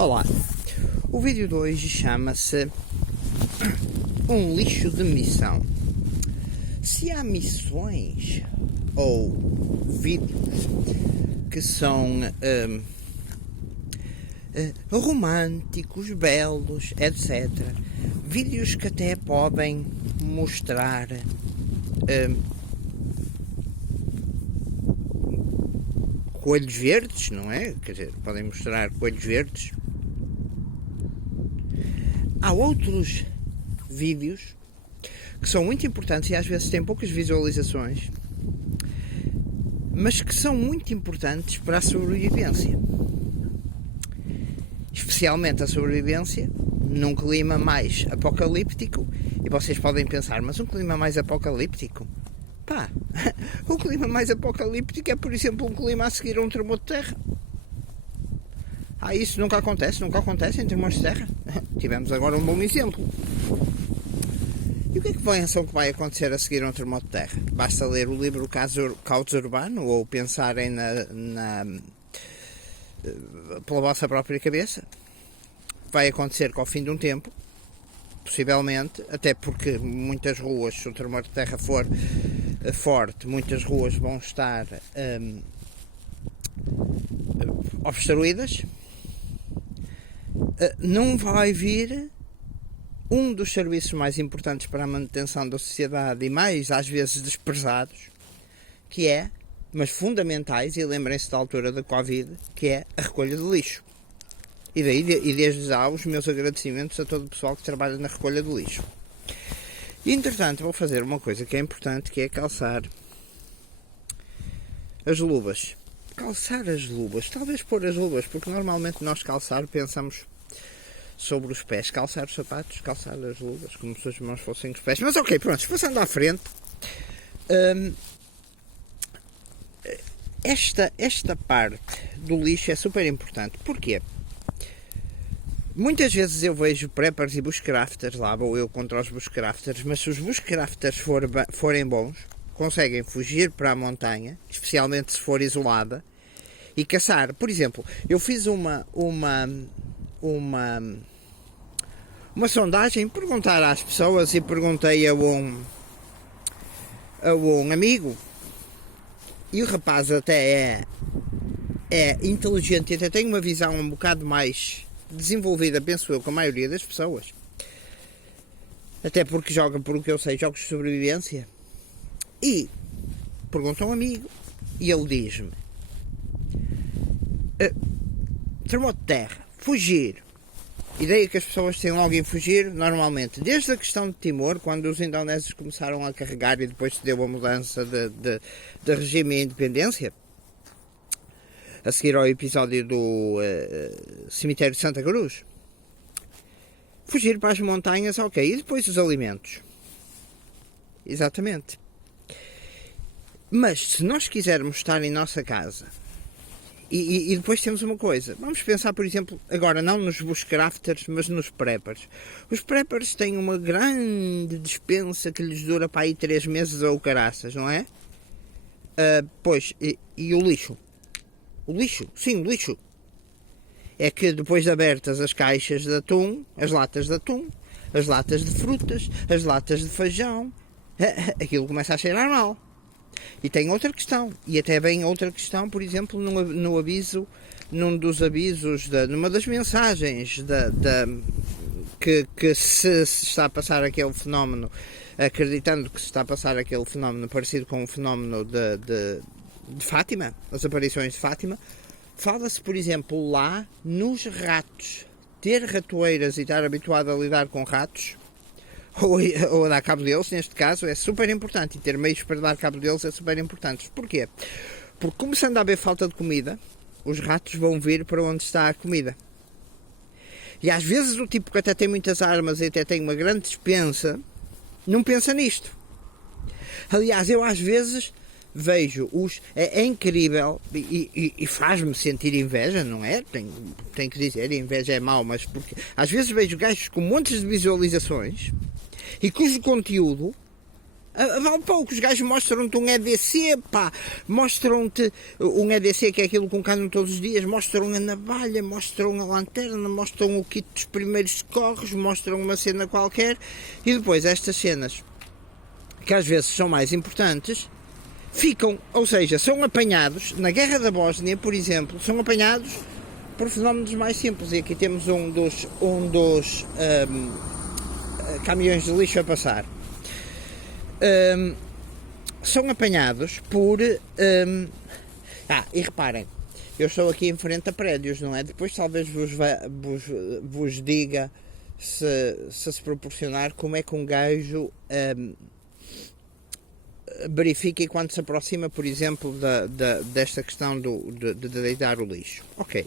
Olá, o vídeo de hoje chama-se Um lixo de missão. Se há missões ou vídeos que são românticos, belos, etc. Vídeos que até podem mostrar coelhos verdes, não é? Quer dizer, podem mostrar coelhos verdes. Há outros vídeos que são muito importantes e às vezes têm poucas visualizações, mas que são muito importantes para a sobrevivência. Especialmente a sobrevivência num clima mais apocalíptico. E vocês podem pensar, mas um clima mais apocalíptico? Pá, o clima mais apocalíptico é, por exemplo, um clima a seguir a um terremoto de terra. Isso nunca acontece em terremotos de terra. Tivemos agora um bom exemplo. E o que é que pensam que vai acontecer a seguir a um terremoto de terra? Basta ler o livro Caos Urbano ou pensarem pela vossa própria cabeça. Vai acontecer que ao fim de um tempo, possivelmente, até porque muitas ruas, se o terremoto de terra for forte, muitas ruas vão estar obstruídas, não vai vir um dos serviços mais importantes para a manutenção da sociedade e mais às vezes desprezados, que é, mas fundamentais, e lembrem-se da altura da Covid, que é a recolha de lixo. E desde já os meus agradecimentos a todo o pessoal que trabalha na recolha de lixo. E, entretanto, vou fazer uma coisa que é importante, que é calçar as luvas. Calçar as luvas, talvez pôr as luvas, porque normalmente nós calçar pensamos sobre os pés. Calçar os sapatos, calçar as luvas, como se as mãos fossem os pés. Mas ok, pronto, passando à frente. Esta parte do lixo é super importante. Porquê? Muitas vezes eu vejo preppers e bushcrafters, lá vou eu contra os bushcrafters, mas se os bushcrafters forem bons, conseguem fugir para a montanha, especialmente se for isolada, e caçar. Por exemplo, eu fiz uma sondagem, perguntar às pessoas, e perguntei a um amigo, e o rapaz até é inteligente e até tem uma visão um bocado mais desenvolvida, penso eu, com a maioria das pessoas. Até porque joga, por o que eu sei, jogos de sobrevivência. E pergunta a um amigo e ele diz-me: terremoto de terra, fugir. Ideia que as pessoas têm logo em fugir, normalmente, desde a questão de Timor, quando os indonésios começaram a carregar e depois se deu a mudança de regime e independência, a seguir ao episódio do cemitério de Santa Cruz. Fugir para as montanhas, ok. E depois os alimentos? Exatamente. Mas se nós quisermos estar em nossa casa, e depois temos uma coisa, vamos pensar, por exemplo, agora não nos bushcrafters, mas nos preppers. Os preppers têm uma grande despensa que lhes dura para aí 3 meses ou caraças, não é? Pois, e o lixo? O lixo, sim, o lixo. É que depois de abertas as caixas de atum, as latas de atum, as latas de frutas, as latas de feijão, aquilo começa a cheirar mal. E tem outra questão, e até vem outra questão, por exemplo, no aviso, num dos avisos, numa das mensagens que se está a passar aquele fenómeno, acreditando que se está a passar aquele fenómeno parecido com o fenómeno de Fátima, as aparições de Fátima, fala-se, por exemplo, lá nos ratos. Ter ratoeiras e estar habituado a lidar com ratos, ou a dar cabo deles, neste caso, é super importante. E ter meios para dar cabo deles é super importante. Porquê? Porque começando a haver falta de comida, os ratos vão vir para onde está a comida. E às vezes o tipo que até tem muitas armas e até tem uma grande despensa, não pensa nisto. Aliás, eu às vezes vejo é incrível e faz-me sentir inveja, não é? Tenho que dizer, inveja é mau, mas porque às vezes vejo gajos com montes de visualizações e cujo conteúdo Vale pouco, os gajos mostram-te um EDC, pá, mostram-te um EDC que é aquilo com cano todos os dias, mostram a navalha, mostram a lanterna, mostram o kit dos primeiros socorros, mostram uma cena qualquer, e depois estas cenas, que às vezes são mais importantes, ficam, ou seja, são apanhados, na Guerra da Bósnia, por exemplo, são apanhados por fenómenos mais simples, e aqui temos um dos caminhões de lixo a passar. São apanhados por... e reparem, eu estou aqui em frente a prédios, não é? Depois talvez vos diga, se proporcionar, como é que um gajo verifica quando se aproxima, por exemplo, desta questão de deitar o lixo. Ok.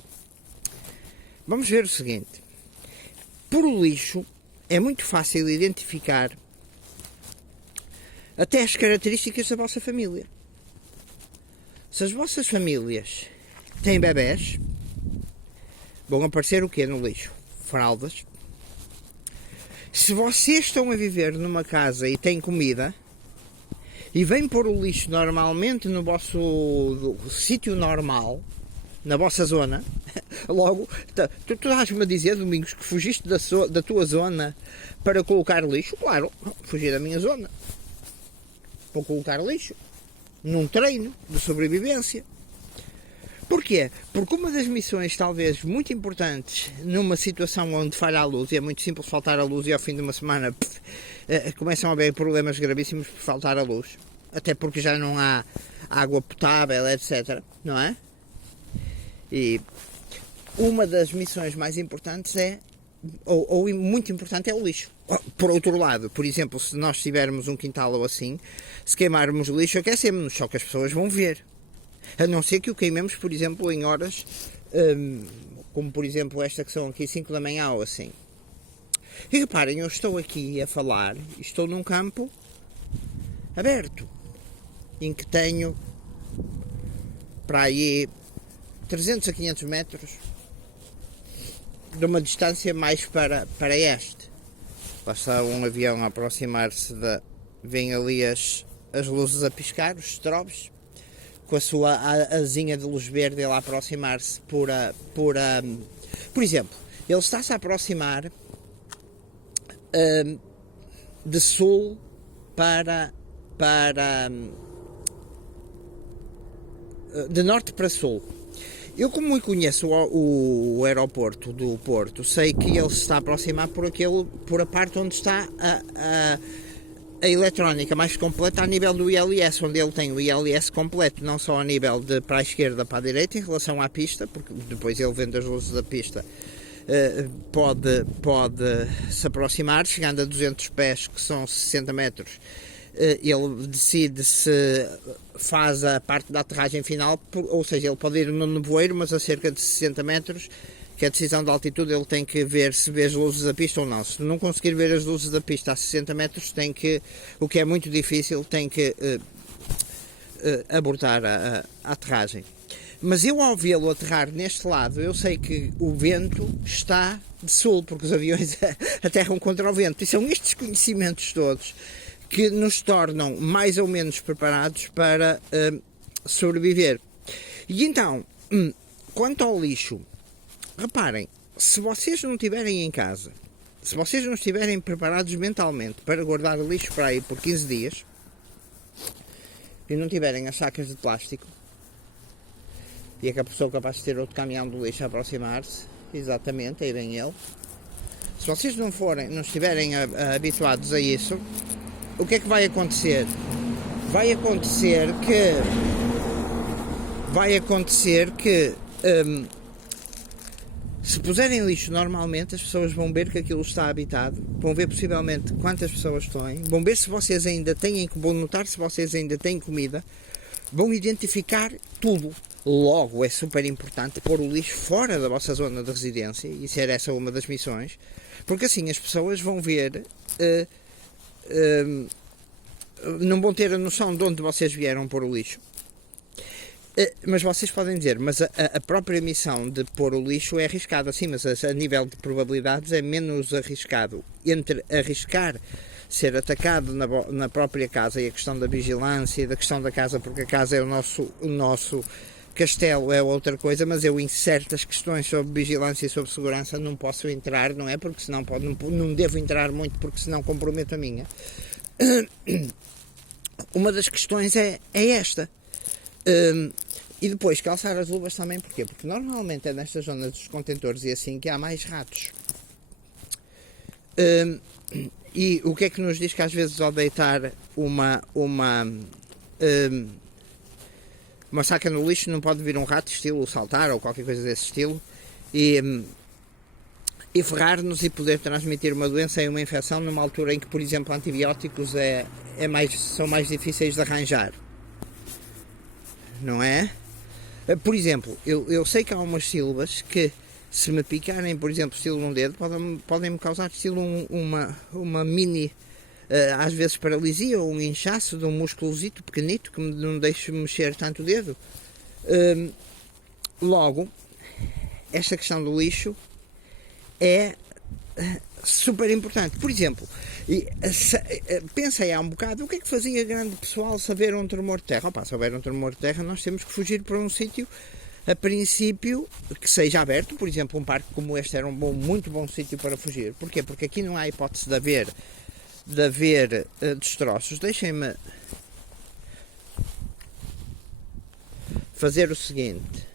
Vamos ver o seguinte. Por o lixo é muito fácil identificar até as características da vossa família. Se as vossas famílias têm bebés, vão aparecer o quê no lixo? Fraldas. Se vocês estão a viver numa casa e têm comida e vêm pôr o lixo normalmente no vosso sítio normal, na vossa zona, logo, tu estás-me a dizer, Domingos, que fugiste da tua zona para colocar lixo? Claro, fugi da minha zona. Vou colocar lixo num treino de sobrevivência. Porquê? Porque uma das missões talvez muito importantes numa situação onde falha a luz, e é muito simples faltar a luz e ao fim de uma semana começam a haver problemas gravíssimos por faltar a luz, até porque já não há água potável, etc, não é? E uma das missões mais importantes ou muito importante é o lixo. Por outro lado, por exemplo, se nós tivermos um quintal ou assim, se queimarmos o lixo, aquecemos-nos, só que as pessoas vão ver. A não ser que o queimemos, por exemplo, em horas, como por exemplo esta que são aqui 5 da manhã ou assim. E reparem, eu estou aqui a falar, estou num campo aberto, em que tenho para aí 300 a 500 metros de uma distância mais para este. Basta um avião a aproximar-se, vêm ali as luzes a piscar, os strobes, com a sua asinha de luz verde, ele a aproximar-se por exemplo, ele está-se a aproximar de sul de norte para sul. Eu, como conheço o aeroporto do Porto, sei que ele se está a aproximar por a parte onde está a eletrónica mais completa a nível do ILS, onde ele tem o ILS completo, não só a nível de para a esquerda, para a direita, em relação à pista, porque depois ele vendo as luzes da pista, pode se aproximar, chegando a 200 pés, que são 60 metros, ele decide se faz a parte da aterragem final, ou seja, ele pode ir no nevoeiro, mas a cerca de 60 metros, que é a decisão de altitude, ele tem que ver se vê as luzes da pista ou não. Se não conseguir ver as luzes da pista a 60 metros, o que é muito difícil, tem que abortar a aterragem. Mas eu, ao vê-lo aterrar neste lado, eu sei que o vento está de sul, porque os aviões aterram contra o vento. E são estes conhecimentos todos que nos tornam mais ou menos preparados para sobreviver. E então, quanto ao lixo, reparem, se vocês não estiverem em casa, se vocês não estiverem preparados mentalmente para guardar o lixo para aí por 15 dias, e não tiverem as sacas de plástico, e é que a pessoa capaz de ter outro caminhão de lixo a aproximar-se, exatamente, aí vem ele. Se vocês não estiverem habituados a isso, o que é que vai acontecer? Vai acontecer que se puserem lixo normalmente, as pessoas vão ver que aquilo está habitado, vão ver possivelmente quantas pessoas estão, vão ver se vocês ainda têm, vão notar se vocês ainda têm comida, vão identificar tudo. Logo, é super importante pôr o lixo fora da vossa zona de residência, e ser essa uma das missões, porque assim as pessoas vão ver, não vão ter a noção de onde vocês vieram pôr o lixo. Mas vocês podem dizer, mas a própria missão de pôr o lixo é arriscada, sim, mas a nível de probabilidades é menos arriscado. Entre arriscar ser atacado na própria casa, e a questão da vigilância e da questão da casa, porque a casa é o nosso castelo, é outra coisa, mas eu em certas questões sobre vigilância e sobre segurança não posso entrar, não é? Porque senão não devo entrar muito, porque senão comprometo a minha. Uma das questões é esta. E depois calçar as luvas também, porquê? Porque normalmente é nestas zonas dos contentores e assim que há mais ratos. E o que é que nos diz que às vezes ao deitar uma saca no lixo não pode vir um rato estilo saltar ou qualquer coisa desse estilo e ferrar-nos e poder transmitir uma doença e uma infecção numa altura em que, por exemplo, antibióticos são mais difíceis de arranjar, não é? Por exemplo, eu sei que há umas sílabas que, se me picarem, por exemplo, estilo num dedo, podem-me causar estilo uma mini, às vezes paralisia ou um inchaço de um músculozito pequenito que não deixe mexer tanto o dedo. Logo, esta questão do lixo é super importante. Por exemplo, pensei há um bocado, o que é que fazia grande pessoal se houver um tremor de terra? Opa, se houver um tremor de terra, nós temos que fugir para um sítio, a princípio, que seja aberto. Por exemplo, um parque como este era muito bom sítio para fugir. Porquê? Porque aqui não há hipótese de haver destroços. Deixem-me fazer o seguinte.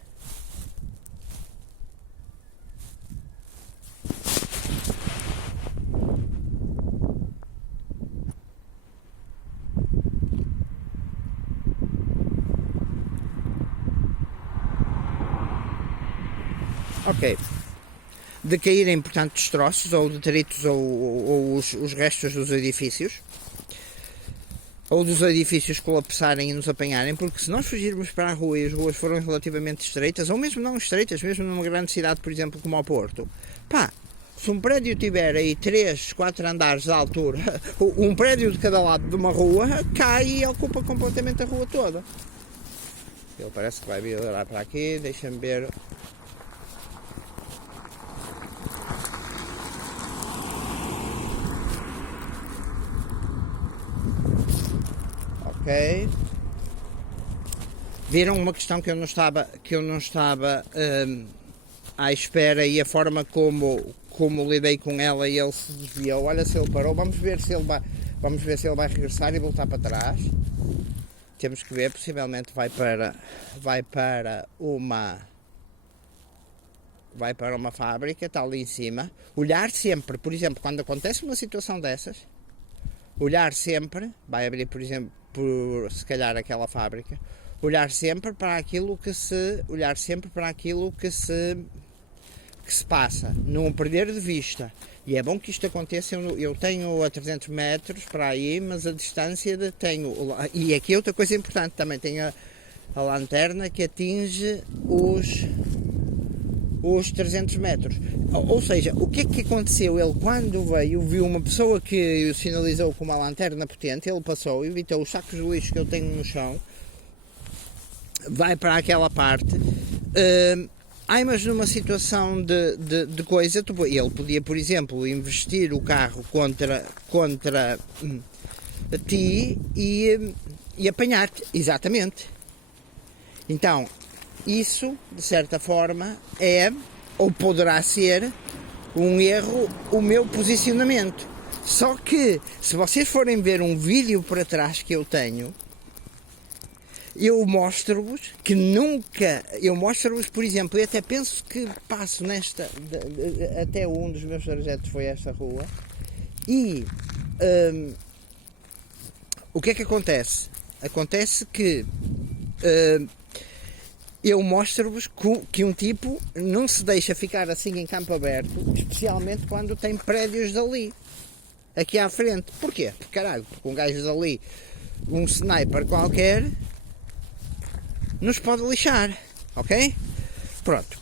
Ok. De caírem, portanto, destroços ou detritos ou os restos dos edifícios, ou dos edifícios colapsarem e nos apanharem, porque se nós fugirmos para a rua e as ruas forem relativamente estreitas, ou mesmo não estreitas, mesmo numa grande cidade, por exemplo, como ao Porto, pá, se um prédio tiver aí 3, 4 andares de altura, um prédio de cada lado de uma rua, cai e ocupa completamente a rua toda. Ele parece que vai vir lá para aqui, deixa-me ver. Ok. Viram uma questão que eu não estava à espera, e a forma como lidei com ela, e ele se desviou. Olha, se ele parou, vamos ver se ele vai regressar e voltar para trás. Temos que ver, possivelmente vai para uma fábrica, está ali em cima. Olhar sempre, por exemplo, quando acontece uma situação dessas, olhar sempre, vai abrir, por exemplo, se calhar aquela fábrica, olhar sempre para aquilo que se passa, não perder de vista. E é bom que isto aconteça. Eu tenho a 300 metros para aí, mas a distância e aqui outra coisa importante, também tenho a lanterna que atinge os 300 metros. Ou seja, o que é que aconteceu? Ele, quando veio, viu uma pessoa que o sinalizou com uma lanterna potente, ele passou, evitou os sacos de lixo que eu tenho no chão, vai para aquela parte. Mas numa situação de coisa, ele podia, por exemplo, investir o carro contra ti e apanhar-te, exatamente. Então, isso, de certa forma, é, ou poderá ser, um erro, o meu posicionamento. Só que, se vocês forem ver um vídeo para trás que eu tenho, eu mostro-vos que nunca, por exemplo, e até penso que passo até um dos meus trajetos foi esta rua, e o que é que acontece? Acontece que eu mostro-vos que um tipo não se deixa ficar assim em campo aberto, especialmente quando tem prédios dali, aqui à frente. Porquê? Porque um gajo dali, um sniper qualquer, nos pode lixar, ok? Pronto.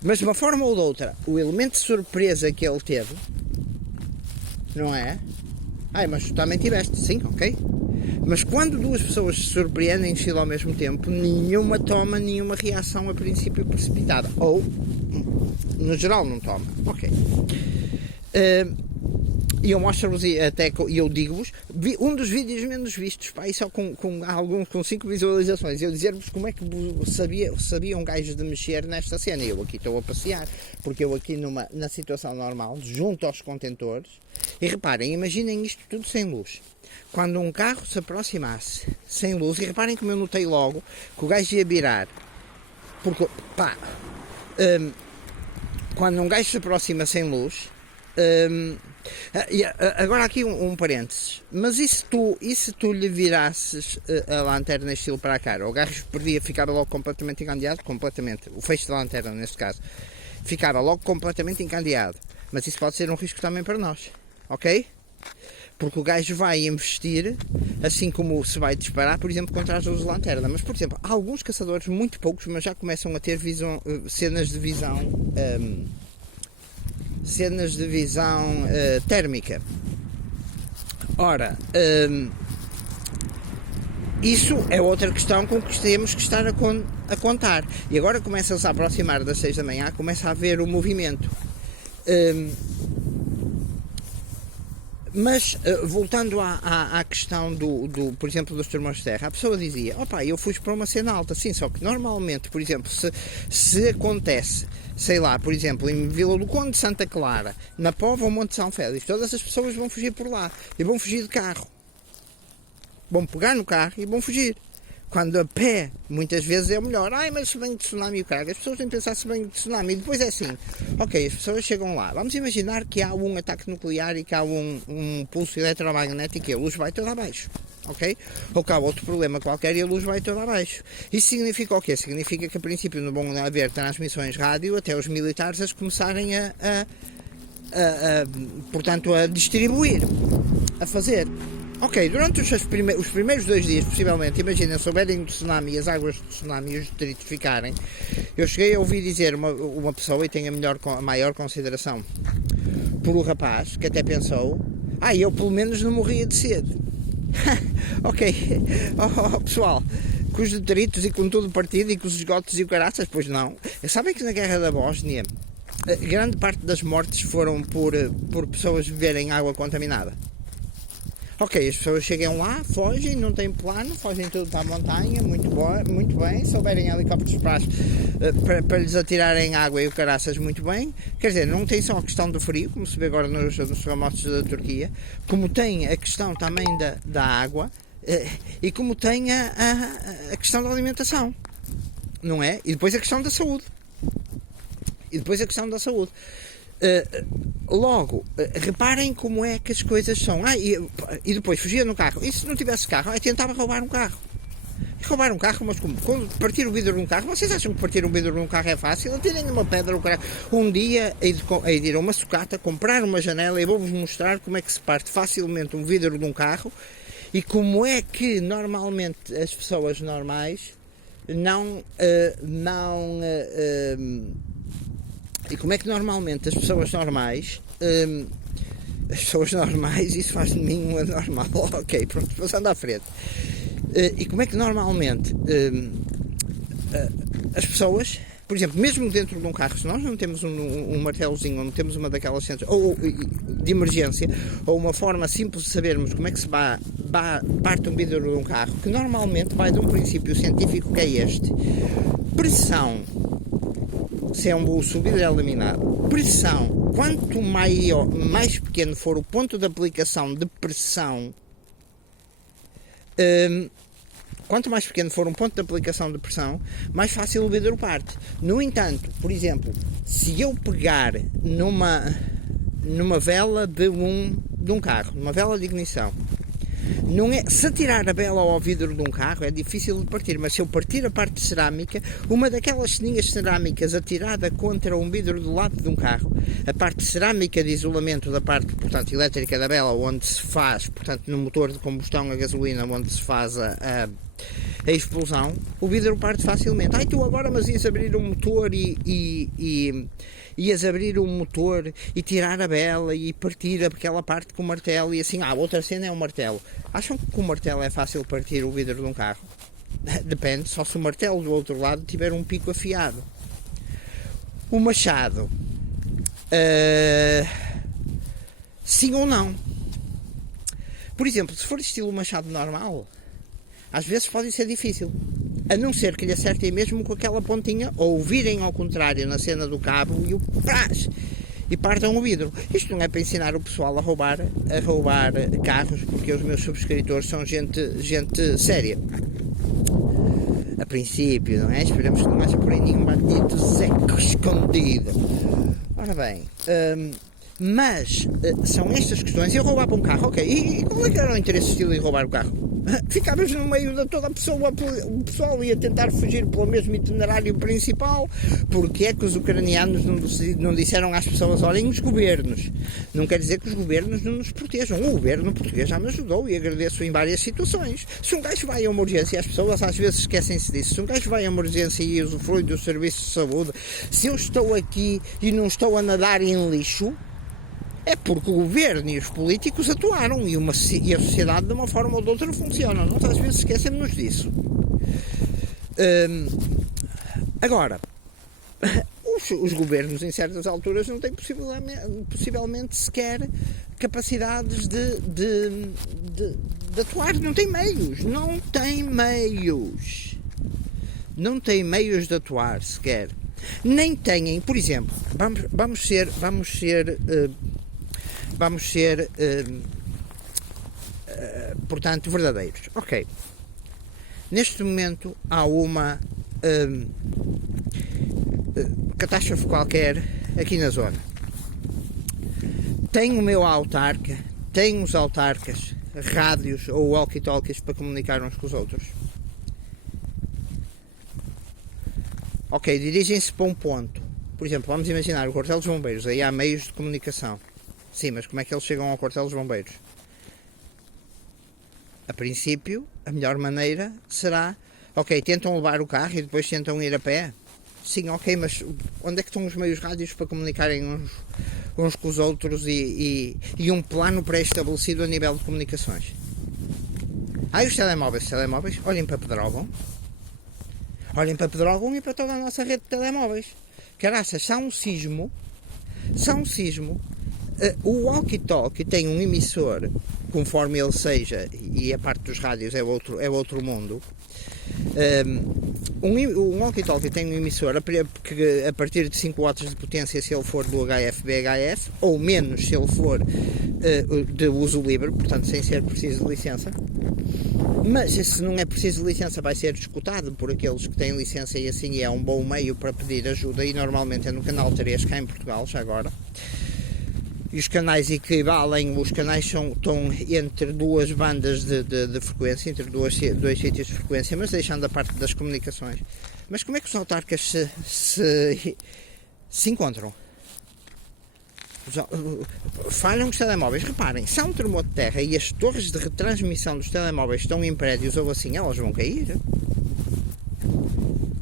Mas de uma forma ou de outra, o elemento de surpresa que ele teve, não é? Mas tu também tiveste, sim, ok? Mas quando duas pessoas se surpreendem-se ao mesmo tempo, nenhuma toma nenhuma reação a princípio precipitada. Ou, no geral, não toma. Ok. E eu mostro-vos até, e eu digo-vos, um dos vídeos menos vistos, pá, e só com alguns com 5 visualizações, eu dizer-vos como é que sabiam gajos de mexer nesta cena. Eu aqui estou a passear, porque eu aqui na situação normal, junto aos contentores, e reparem, imaginem isto tudo sem luz. Quando um carro se aproximasse sem luz, e reparem como eu notei logo que o gajo ia virar, porque, pá, quando um gajo se aproxima sem luz, agora aqui um parênteses, mas e se tu lhe virasses a lanterna estilo para a cara? O gajo ficava logo completamente encandeado, o feixe da lanterna neste caso, ficava logo completamente encandeado, mas isso pode ser um risco também para nós, ok? Porque o gajo vai investir, assim como se vai disparar, por exemplo, contra as luzes de lanterna. Mas, por exemplo, há alguns caçadores, muito poucos, mas já começam a ter cenas de visão térmica. Ora, isso é outra questão com que temos que estar a contar. E agora começa-se a aproximar das 6 da manhã, começa a haver o movimento. Mas, voltando à questão por exemplo, dos tremores de terra, a pessoa dizia, eu fujo para uma cena alta, sim, só que normalmente, por exemplo, se acontece, sei lá, por exemplo, em Vila do Conde, Santa Clara, na Póvoa ou Monte São Félix, todas as pessoas vão fugir por lá, e vão fugir de carro, vão pegar no carro e vão fugir. Quando a pé, muitas vezes é o melhor. Mas se vem de tsunami o carro, as pessoas têm que pensar se vem de tsunami. E depois é assim, ok, as pessoas chegam lá. Vamos imaginar que há um ataque nuclear e que há um pulso eletromagnético e a luz vai toda abaixo. Ok? Ou que há outro problema qualquer e a luz vai toda abaixo. Isso significa o quê? Significa que a princípio não vão haver transmissões rádio até os militares as começarem portanto, a distribuir, a fazer. Ok, durante os primeiros 2 dias, possivelmente, imaginem, souberem do tsunami e as águas do tsunami e os detritos ficarem, eu cheguei a ouvir dizer uma pessoa, e tenho a maior consideração por o rapaz, que até pensou, eu pelo menos não morria de sede. Ok, pessoal, com os detritos e com tudo partido e com os esgotos e o caraças, pois não. Sabem que na Guerra da Bósnia, grande parte das mortes foram por pessoas beberem água contaminada. Ok, as pessoas chegam lá, fogem, não têm plano, fogem tudo para a montanha, muito bem, se houverem helicópteros para lhes atirarem água e o caraças, muito bem. Quer dizer, não tem só a questão do frio, como se vê agora nos terremotos da Turquia, como tem a questão também da água e como tem a questão da alimentação, não é? E depois a questão da saúde. Logo, reparem como é que as coisas são. E depois fugia no carro. E se não tivesse carro, tentava roubar um carro. Roubar um carro, mas como? Quando partir o vidro de um carro, vocês acham que partir o vidro de um carro é fácil? Atirem uma pedra no carro. Um dia hei de ir a uma sucata, comprar uma janela e vou-vos mostrar como é que se parte facilmente um vidro de um carro e como é que normalmente as pessoas normais e como é que normalmente as pessoas normais, isso faz de mim um anormal, ok, pronto, passando à frente. E como é que normalmente as pessoas, por exemplo, mesmo dentro de um carro, se nós não temos um martelozinho, ou não temos uma daquelas centros de emergência, ou uma forma simples de sabermos como é que se parte um vidro de um carro, que normalmente vai de um princípio científico que é este: pressão. Se é se o vidro é laminado, pressão, quanto mais pequeno for o ponto de aplicação de pressão, quanto mais pequeno for um ponto de aplicação de pressão, mais fácil o vidro parte. No entanto, por exemplo, se eu pegar numa vela de um carro, numa vela de ignição, se tirar a vela ao vidro de um carro é difícil de partir, mas se eu partir a parte de cerâmica, uma daquelas ceninhas cerâmicas atirada contra um vidro do lado de um carro, a parte de cerâmica de isolamento da parte, portanto, elétrica da vela, onde se faz, portanto, no motor de combustão a gasolina, onde se faz a explosão, o vidro parte facilmente. Tu agora mas ias abrir o motor ias abrir o motor e tirar a vela e partir aquela parte com o martelo e assim, outra cena é o martelo. Acham que com o martelo é fácil partir o vidro de um carro? Depende, só se o martelo do outro lado tiver um pico afiado. O machado, sim ou não. Por exemplo, se for estilo machado normal, às vezes pode ser difícil. A não ser que lhe acertem mesmo com aquela pontinha, ou virem ao contrário na cena do cabo e o prás, e partam o vidro. Isto não é para ensinar o pessoal a roubar carros, porque os meus subscritores são gente séria. A princípio, não é? Esperamos que não haja por aí nenhum bandido zeco escondido. Ora bem, mas são estas questões. Eu roubava um carro, ok, e qual é que era o interesse de em roubar o carro? Ficavas no meio de toda a pessoa, o pessoal ia tentar fugir pelo mesmo itinerário principal. Porque é que os ucranianos não disseram às pessoas, olhem, os governos? Não quer dizer que os governos não nos protejam. O governo português já me ajudou e agradeço em várias situações. Se um gajo vai a uma urgência, as pessoas às vezes esquecem-se disso, se um gajo vai a uma urgência e usufrui do serviço de saúde, se eu estou aqui e não estou a nadar em lixo, é porque o governo e os políticos atuaram e a sociedade de uma forma ou de outra funciona. Nós às vezes esquecemos disso. Agora, os governos em certas alturas não têm possivelmente sequer capacidades de atuar, não têm meios. Não têm meios de atuar sequer. Nem têm, por exemplo, vamos ser portanto, verdadeiros. Ok. Neste momento há uma catástrofe qualquer aqui na zona. Tenho o meu autarca, tenho os autarcas, rádios ou walkie-talkies para comunicar uns com os outros. Ok, dirigem-se para um ponto. Por exemplo, vamos imaginar o quartel dos bombeiros, aí há meios de comunicação. Sim, mas como é que eles chegam ao quartel dos bombeiros? A princípio, a melhor maneira será, ok, tentam levar o carro e depois tentam ir a pé. Sim, ok, mas onde é que estão os meios rádios para comunicarem uns com os outros e um plano pré-estabelecido a nível de comunicações? Os telemóveis, olhem para Pedrógão. Olhem para Pedrógão e para toda a nossa rede de telemóveis. Caraças, se há um sismo, o walkie-talkie tem um emissor, conforme ele seja, e a parte dos rádios é outro mundo. Um walkie-talkie tem um emissor que a partir de 5 watts de potência se ele for do HF-BHF, ou menos se ele for de uso livre, portanto sem ser preciso de licença. Mas se não é preciso de licença, vai ser escutado por aqueles que têm licença, e assim é um bom meio para pedir ajuda, e normalmente é no canal 3 cá em Portugal, já agora. E os canais equivalem, os canais estão entre duas bandas de frequência, entre dois sítios de frequência, mas deixando a parte das comunicações. Mas como é que os autarcas se encontram? Falham os telemóveis. Reparem, se há um tremor de terra e as torres de retransmissão dos telemóveis estão em prédios ou assim, elas vão cair.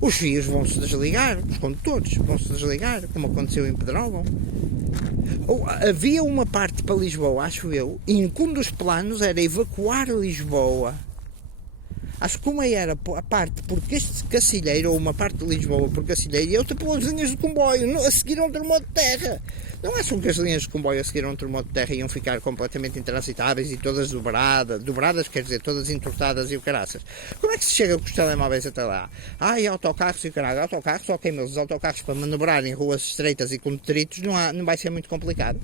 Os fios vão se desligar, os condutores vão se desligar, como aconteceu em Pedrógão. Havia uma parte para Lisboa, acho eu, e um dos planos era evacuar Lisboa. Acho que uma era a parte por Cacilheiro, ou uma parte de Lisboa por Cacilheiro, e outra pelas linhas de comboio, a seguir um tremor de terra. Não acham que as linhas de comboio a seguir um tremor de terra iam ficar completamente intransitáveis e todas dobradas, quer dizer, todas entortadas e o caraças? Como é que se chega com os telemóveis até lá? E autocarros e o caralho, autocarros, ok, mas os autocarros para manobrar em ruas estreitas e com detritos não vai ser muito complicado.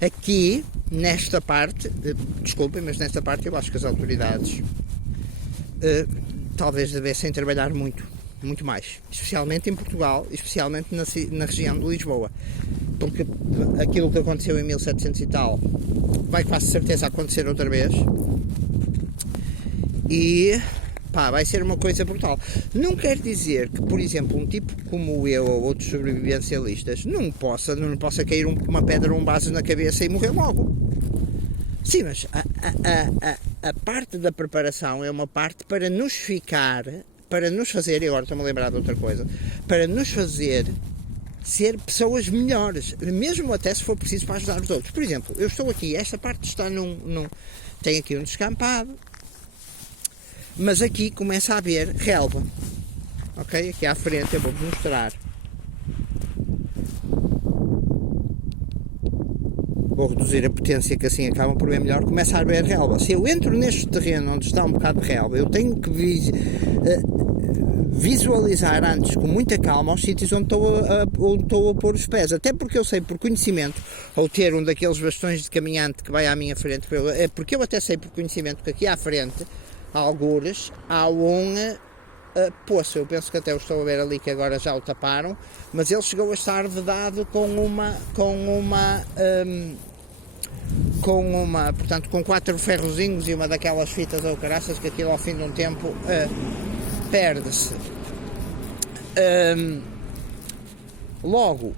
Aqui, nesta parte, desculpem, mas nesta parte eu acho que as autoridades talvez devessem trabalhar muito mais, especialmente em Portugal, especialmente na região de Lisboa, porque aquilo que aconteceu em 1700 e tal vai quase certeza acontecer outra vez, e vai ser uma coisa brutal. Não quer dizer que, por exemplo, um tipo como eu ou outros sobrevivencialistas não possa cair uma pedra ou um vaso na cabeça e morrer logo. Sim, mas a parte da preparação é uma parte para nos fazer, e agora estou-me a lembrar de outra coisa, para nos fazer ser pessoas melhores, mesmo até se for preciso para ajudar os outros. Por exemplo, eu estou aqui, esta parte está tem aqui um descampado, mas aqui começa a haver relva, ok? Aqui à frente eu vou-vos mostrar. ou reduzir a potência, que assim acabam por ver melhor, começa a haver relva. Se eu entro neste terreno onde está um bocado de relva, eu tenho que visualizar antes com muita calma os sítios onde estou a pôr os pés, até porque eu sei por conhecimento, ou ter um daqueles bastões de caminhante que vai à minha frente, é porque eu até sei por conhecimento que aqui à frente, algures, há um poço. Eu penso que até o estou a ver ali, que agora já o taparam, mas ele chegou a estar vedado portanto, com 4 ferrozinhos e uma daquelas fitas ou caraças, que aquilo ao fim de um tempo perde-se. Logo,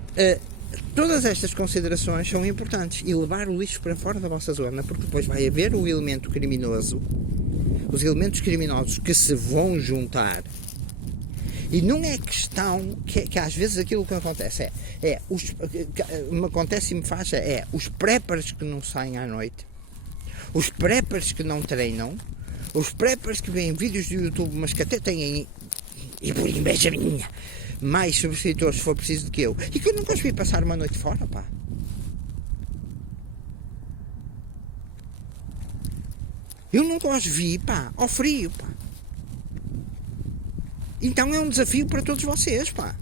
todas estas considerações são importantes, e levar o lixo para fora da vossa zona, porque depois vai haver o elemento criminoso, os elementos criminosos que se vão juntar. E não é questão que às vezes aquilo que acontece me acontece e me faz os preppers que não saem à noite, os preppers que não treinam, os preppers que veem vídeos do YouTube, mas que até têm, e por inveja minha, mais subscritores se for preciso do que eu, e que eu nunca os vi passar uma noite fora, pá. Eu nunca os vi, pá, ao frio, pá. Então é um desafio para todos vocês, pá.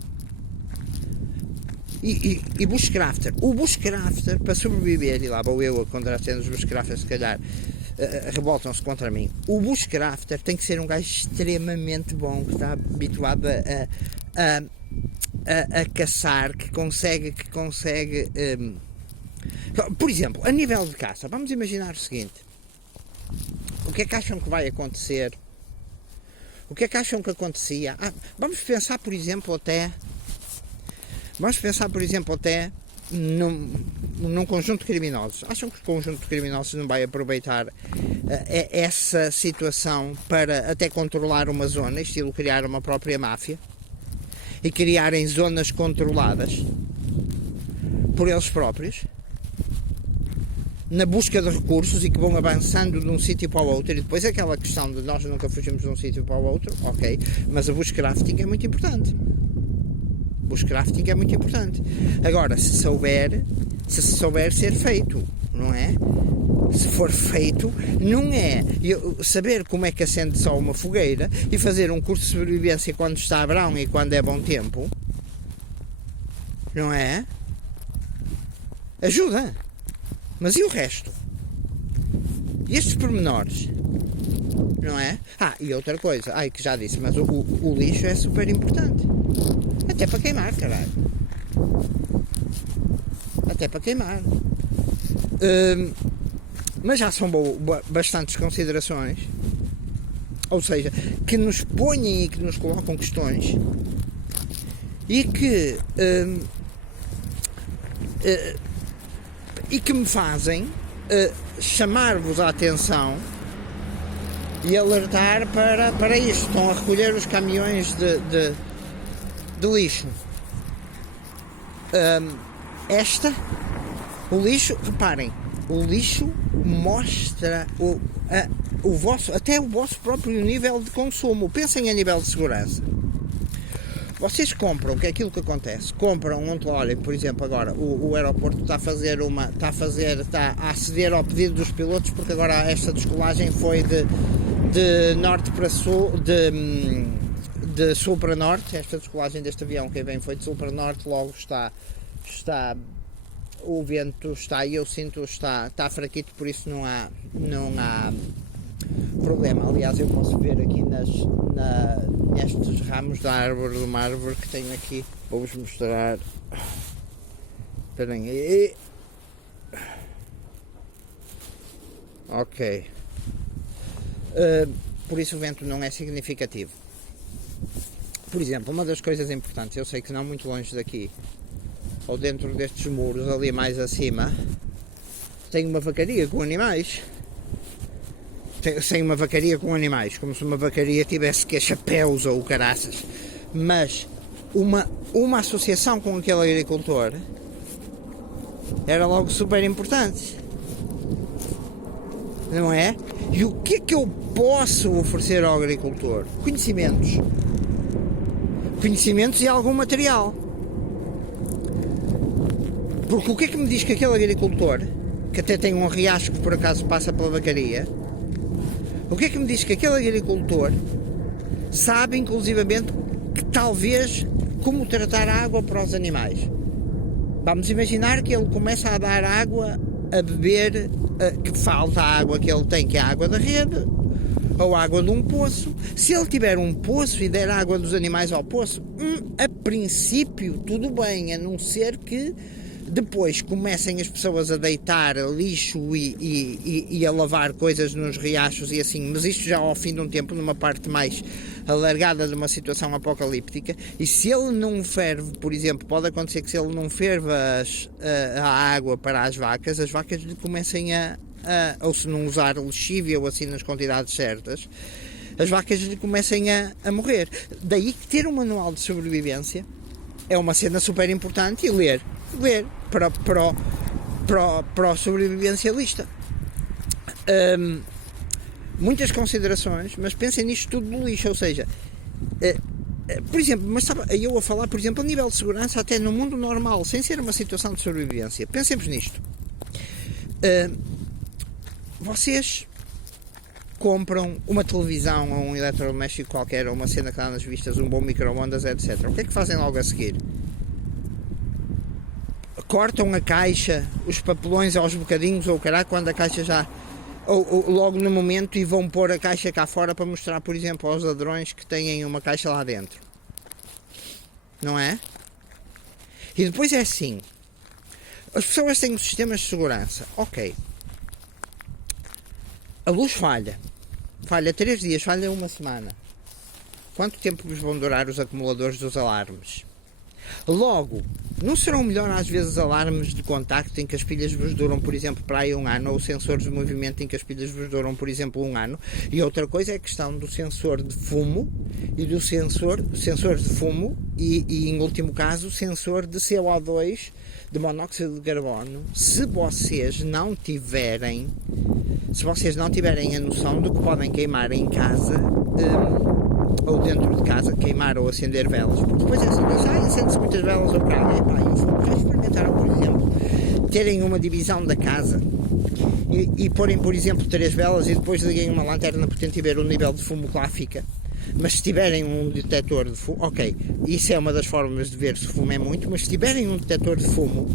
E bushcrafter. O bushcrafter, para sobreviver, e lá vou eu contratando os bushcrafters, se calhar revoltam-se contra mim. O bushcrafter tem que ser um gajo extremamente bom, que está habituado a caçar, que consegue por exemplo, a nível de caça, vamos imaginar o seguinte: o que é que acham que vai acontecer? O que é que acham que acontecia? Vamos pensar, por exemplo, até num conjunto de criminosos. Acham que o conjunto de criminosos não vai aproveitar essa situação para até controlar uma zona, estilo criar uma própria máfia, e criarem zonas controladas por eles próprios, na busca de recursos, e que vão avançando de um sítio para o outro? E depois aquela questão de nós nunca fugimos de um sítio para o outro, ok, mas o bushcrafting é muito importante. Bushcrafting é muito importante. Agora, se souber ser feito, não é? Se for feito, não é saber como é que acende só uma fogueira e fazer um curso de sobrevivência quando está verão e quando é bom tempo, não é? Ajuda. Mas e o resto? E estes pormenores? Não é? E outra coisa, que já disse, mas o lixo é super importante. Até para queimar, caralho. Até para queimar. Mas já são bastantes considerações. Ou seja, que nos ponham e que nos colocam questões. E que me fazem chamar-vos a atenção e alertar para isto. Estão a recolher os caminhões de lixo. O lixo, reparem, o lixo mostra até o vosso próprio nível de consumo. Pensem a nível de segurança. Vocês compram, que é aquilo que acontece, compram olhem, por exemplo, agora o aeroporto está a aceder ao pedido dos pilotos, porque agora esta descolagem foi de norte para sul, de sul para norte. Esta descolagem deste avião, quem vem, foi de sul para norte, logo está o vento está, e eu sinto, está fraquito, por isso não há problema. Aliás, eu posso ver aqui nestes ramos da árvore, de uma árvore que tenho aqui, vou-vos mostrar. Esperem aí. Ok. Por isso o vento não é significativo. Por exemplo, uma das coisas importantes, eu sei que não muito longe daqui, ou dentro destes muros, ali mais acima, tem uma vacaria com animais. Sem uma vacaria com animais, como se uma vacaria tivesse que chapéus ou caraças, mas uma associação com aquele agricultor era logo super importante, não é? E o que é que eu posso oferecer ao agricultor? Conhecimentos e algum material. Porque o que é que me diz que aquele agricultor que até tem um riacho que por acaso passa pela vacaria, o que é que me diz que aquele agricultor sabe inclusivamente que talvez como tratar a água para os animais? Vamos imaginar que ele começa a dar água a beber, que falta a água que ele tem, que é a água da rede, ou água de um poço. Se ele tiver um poço e der água dos animais ao poço, a princípio tudo bem, a não ser que depois comecem as pessoas a deitar lixo e a lavar coisas nos riachos e assim, mas isto já ao fim de um tempo, numa parte mais alargada de uma situação apocalíptica. E se ele não ferve, por exemplo, pode acontecer que se ele não ferve a água para as vacas lhe comecem ou se não usar lexívia ou assim nas quantidades certas, as vacas lhe comecem a morrer. Daí que ter um manual de sobrevivência é uma cena super importante, e ler para o sobrevivencialista. Muitas considerações, mas pensem nisto tudo do lixo, ou seja, por exemplo, mas sabe, eu a falar, por exemplo, a nível de segurança, até no mundo normal, sem ser uma situação de sobrevivência, pensemos nisto. Vocês compram uma televisão ou um eletrodoméstico qualquer, ou uma cena que dá nas vistas, um bom micro-ondas, etc. O que é que fazem logo a seguir? Cortam a caixa, os papelões aos bocadinhos, ou caralho, quando a caixa já... Ou logo no momento, e vão pôr a caixa cá fora para mostrar, por exemplo, aos ladrões que têm uma caixa lá dentro. Não é? E depois é assim. As pessoas têm sistemas de segurança. Ok. A luz falha. Falha 3 dias, falha 1 semana. Quanto tempo vos vão durar os acumuladores dos alarmes? Logo, não serão melhor às vezes alarmes de contacto em que as pilhas vos duram, por exemplo, para aí 1 ano, ou sensores de movimento em que as pilhas vos duram, por exemplo, 1 ano? E outra coisa é a questão do sensor de fumo e do sensor de fumo e em último caso, sensor de CO2, de monóxido de carbono. Se vocês não tiverem a noção do que podem queimar em casa, ou dentro de casa, queimar ou acender velas, porque depois é assim, acende-se muitas velas ou caralho, já experimentaram, por exemplo, terem uma divisão da casa e porem, por exemplo, 3 velas e depois liguem uma lanterna para tentar ver o nível de fumo que lá fica. Mas se tiverem um detector de fumo, ok, isso é uma das formas de ver se o fumo é muito, mas se tiverem um detector de fumo,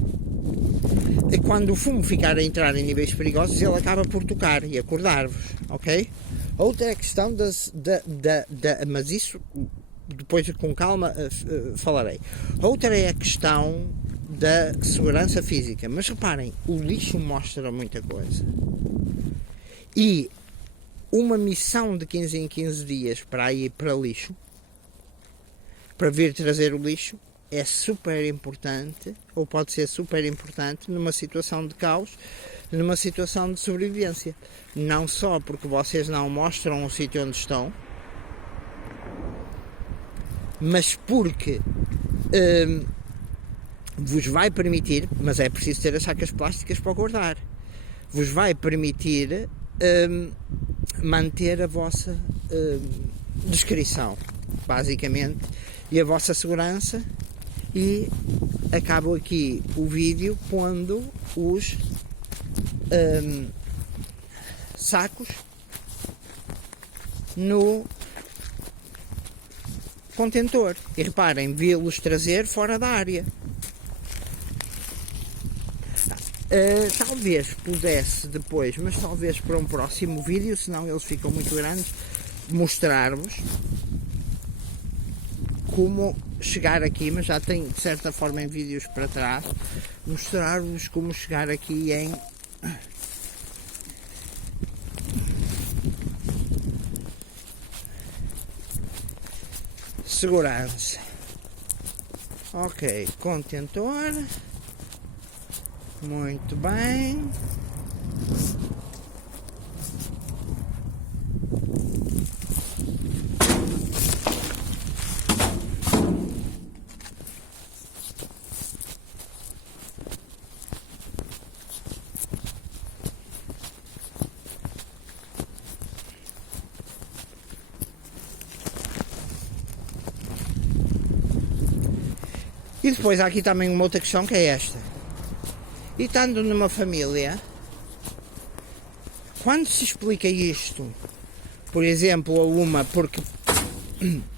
quando o fumo ficar a entrar em níveis perigosos, ele acaba por tocar e acordar-vos, ok? Outra é a questão mas isso depois com calma falarei. Outra é a questão da segurança física, mas reparem, o lixo mostra muita coisa. E uma missão de 15 em 15 dias para ir para lixo, para vir trazer o lixo, é super importante, ou pode ser super importante numa situação de caos, numa situação de sobrevivência. Não só porque vocês não mostram o sítio onde estão, mas porque vos vai permitir, mas é preciso ter as sacas plásticas para guardar, vos vai permitir manter a vossa descrição, basicamente, e a vossa segurança. E acabo aqui o vídeo pondo os sacos no contentor. E reparem, vi-los trazer fora da área. Talvez pudesse depois, mas talvez para um próximo vídeo, senão eles ficam muito grandes, mostrar-vos como chegar aqui, mas já tenho de certa forma em vídeos para trás, mostrar-vos como chegar aqui em segurança. Ok, contentor, muito bem. E depois há aqui também uma outra questão que é esta. E estando numa família, quando se explica isto, por exemplo,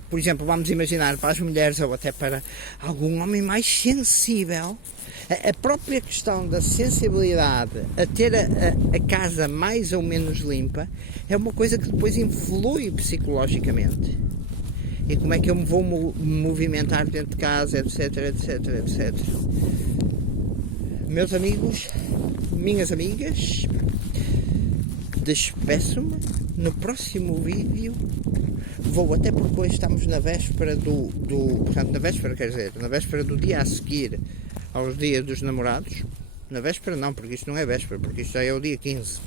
por exemplo, vamos imaginar para as mulheres ou até para algum homem mais sensível, a própria questão da sensibilidade a ter a casa mais ou menos limpa é uma coisa que depois influi psicologicamente. E como é que eu me vou movimentar dentro de casa, etc, etc, etc. Meus amigos, minhas amigas, despeço-me. No próximo vídeo vou, até porque hoje estamos na véspera portanto, na véspera do dia a seguir aos dias dos namorados. Na véspera não, porque isto não é véspera, porque isto já é o dia 15.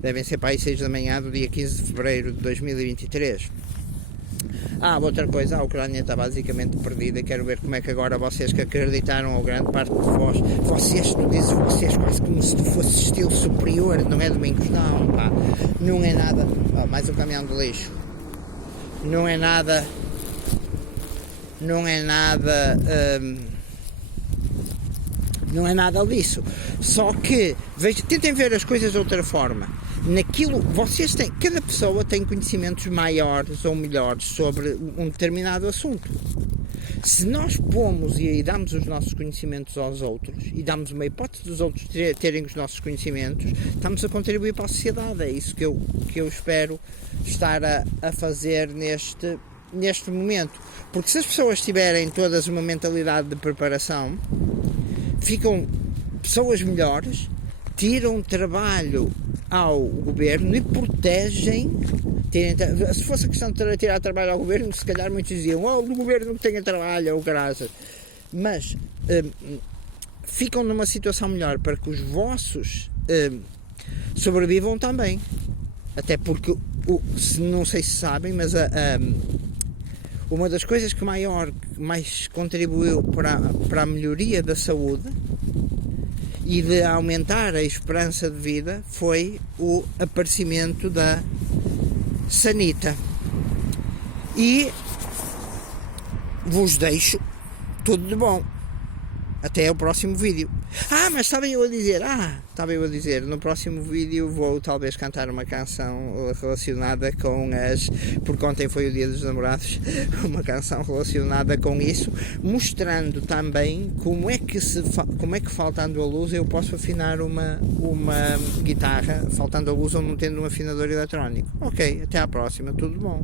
Devem ser para aí 6 da manhã do dia 15 de fevereiro de 2023. Outra coisa, a Ucrânia está basicamente perdida. Quero ver como é que agora vocês que acreditaram, ou grande parte de vocês, tu dizes vocês quase como se tu fosse estilo superior, não é, Domingos? Não, pá, não é nada. Mais um caminhão de lixo. Não é nada disso. Só que tentem ver as coisas de outra forma. Cada pessoa tem conhecimentos maiores ou melhores sobre um determinado assunto. Se nós pomos e damos os nossos conhecimentos aos outros e damos uma hipótese dos outros terem os nossos conhecimentos, estamos a contribuir para a sociedade. É isso que eu espero estar a fazer neste momento. Porque se as pessoas tiverem todas uma mentalidade de preparação, ficam pessoas melhores, tiram trabalho ao governo e protegem. Se fosse a questão de tirar trabalho ao governo, se calhar muitos diziam: o governo não tem trabalho, ou graças. Mas ficam numa situação melhor para que os vossos sobrevivam também. Até porque, não sei se sabem, mas uma das coisas que mais contribuiu para a melhoria da saúde e de aumentar a esperança de vida foi o aparecimento da sanita. E vos deixo tudo de bom. Até o próximo vídeo. Mas estava eu a dizer, no próximo vídeo vou talvez cantar uma canção relacionada com porque ontem foi o dia dos namorados, uma canção relacionada com isso, mostrando também como é que faltando a luz eu posso afinar uma guitarra, faltando a luz ou não tendo um afinador eletrónico. Ok, até à próxima, tudo bom.